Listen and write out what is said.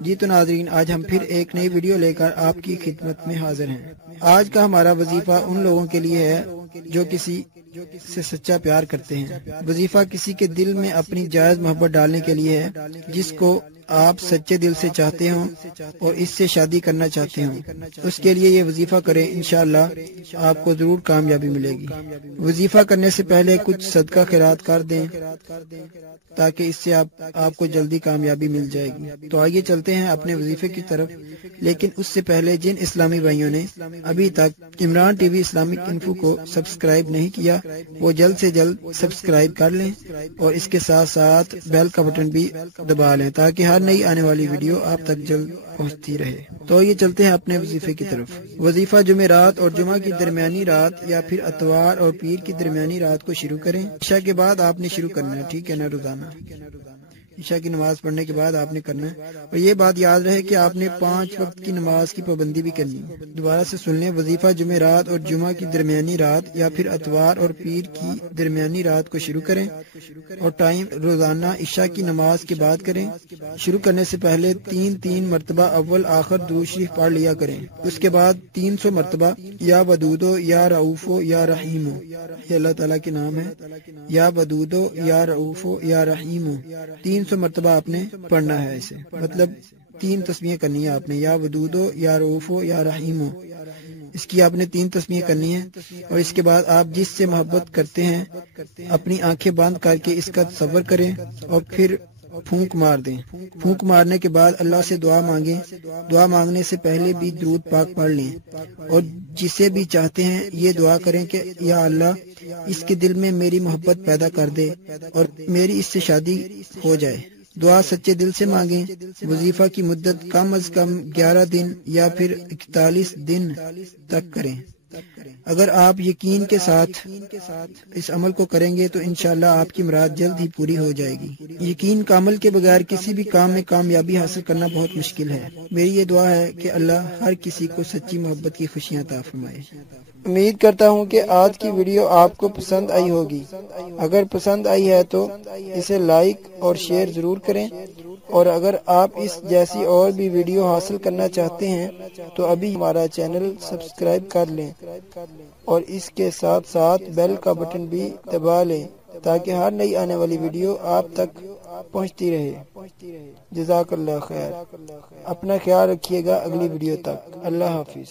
جی تو ناظرین، آج ہم پھر ایک نئی ویڈیو لے کر آپ کی خدمت میں حاضر ہیں۔ آج کا ہمارا وظیفہ ان لوگوں کے لیے ہے جو کسی سے سچا پیار کرتے ہیں۔ وظیفہ کسی کے دل میں اپنی جائز محبت ڈالنے کے لیے ہے، جس کو آپ سچے دل سے چاہتے ہوں اور اس سے شادی کرنا چاہتے ہوں۔ اس کے لیے یہ وظیفہ کریں، انشاءاللہ آپ کو ضرور کامیابی ملے گی۔ وظیفہ کرنے سے پہلے کچھ صدقہ خیرات کر دیں تاکہ اس سے آپ کو جلدی کامیابی مل جائے گی۔ تو آئیے چلتے ہیں اپنے وظیفے کی طرف، لیکن اس سے پہلے جن اسلامی بھائیوں نے ابھی تک Imran T V Islamic info کو سبسکرائب نہیں کیا، وہ جلد سے جلد سبسکرائب کر لیں اور اس کے ساتھ ساتھ بیل کا بٹن بھی دبا لیں تاکہ ہر نئی آنے والی ویڈیو آپ تک جلد پہنچتی رہے۔ تو یہ چلتے ہیں اپنے وظیفے کی طرف۔ وظیفہ جمعرات اور جمعہ کی درمیانی رات یا پھر اتوار اور پیر کی درمیانی رات کو شروع کریں۔ عشاء کے بعد آپ نے شروع کرنا ہے، ٹھیک ہے نا؟ روزانہ عشاء کی نماز پڑھنے کے بعد آپ نے کرنا ہے، اور یہ بات یاد رہے کہ آپ نے 5 وقت کی نماز کی پابندی بھی کرنی ہے۔ دوبارہ سے سن لیں، وظیفہ جمعرات اور جمعہ کی درمیانی رات یا پھر اتوار اور پیر کی درمیانی رات کو شروع کریں، اور ٹائم روزانہ عشاء کی نماز کے بعد کریں۔ شروع کرنے سے پہلے 3 مرتبہ اول آخر درود شریف پڑھ لیا کریں۔ اس کے بعد 300 مرتبہ یا ودودو یا رؤوفو یا رحیمو، یہ اللہ تعالیٰ کے نام ہے، یا ودودو یا رؤوفو یا رحیمو 300 مرتبہ آپ نے پڑھنا ہے۔ اسے مطلب 3 تسمیاں کرنی ہے آپ نے، یا ودودو یا رؤوفو یا رحیمو، اس کی آپ نے 3 تسمیاں کرنی ہے۔ اور اس کے بعد آپ جس سے محبت کرتے ہیں اپنی آنکھیں بند کر کے اس کا تصور کریں اور پھر پھونک مار دیں۔ پھونک مارنے کے بعد اللہ سے دعا مانگیں۔ دعا مانگنے سے پہلے بھی درود پاک پڑھ لیں، اور جسے بھی چاہتے ہیں یہ دعا کریں کہ یا اللہ اس کے دل میں میری محبت پیدا کر دے اور میری اس سے شادی ہو جائے۔ دعا سچے دل سے مانگیں۔ وظیفہ کی مدت کم از کم 11 دن یا پھر 41 دن تک کریں۔ اگر آپ یقین کے ساتھ اس عمل کو کریں گے تو انشاءاللہ آپ کی مراد جلد ہی پوری ہو جائے گی۔ یقین کا عمل کے بغیر کسی بھی کام میں کامیابی حاصل کرنا بہت مشکل ہے۔ میری یہ دعا ہے کہ اللہ ہر کسی کو سچی محبت کی خوشیاں عطا فرمائے۔ امید کرتا ہوں کہ آج کی ویڈیو آپ کو پسند آئی ہوگی۔ اگر پسند آئی ہے تو اسے لائک اور شیئر ضرور کریں، اور اگر آپ اس جیسی اور بھی ویڈیو حاصل کرنا چاہتے ہیں تو ابھی ہمارا چینل سبسکرائب کر لیں اور اس کے ساتھ ساتھ بیل کا بٹن بھی دبا لیں تاکہ ہر نئی آنے والی ویڈیو آپ تک پہنچتی رہے۔ جزاک اللہ خیر۔ اپنا خیال رکھیے گا، اگلی ویڈیو تک اللہ حافظ۔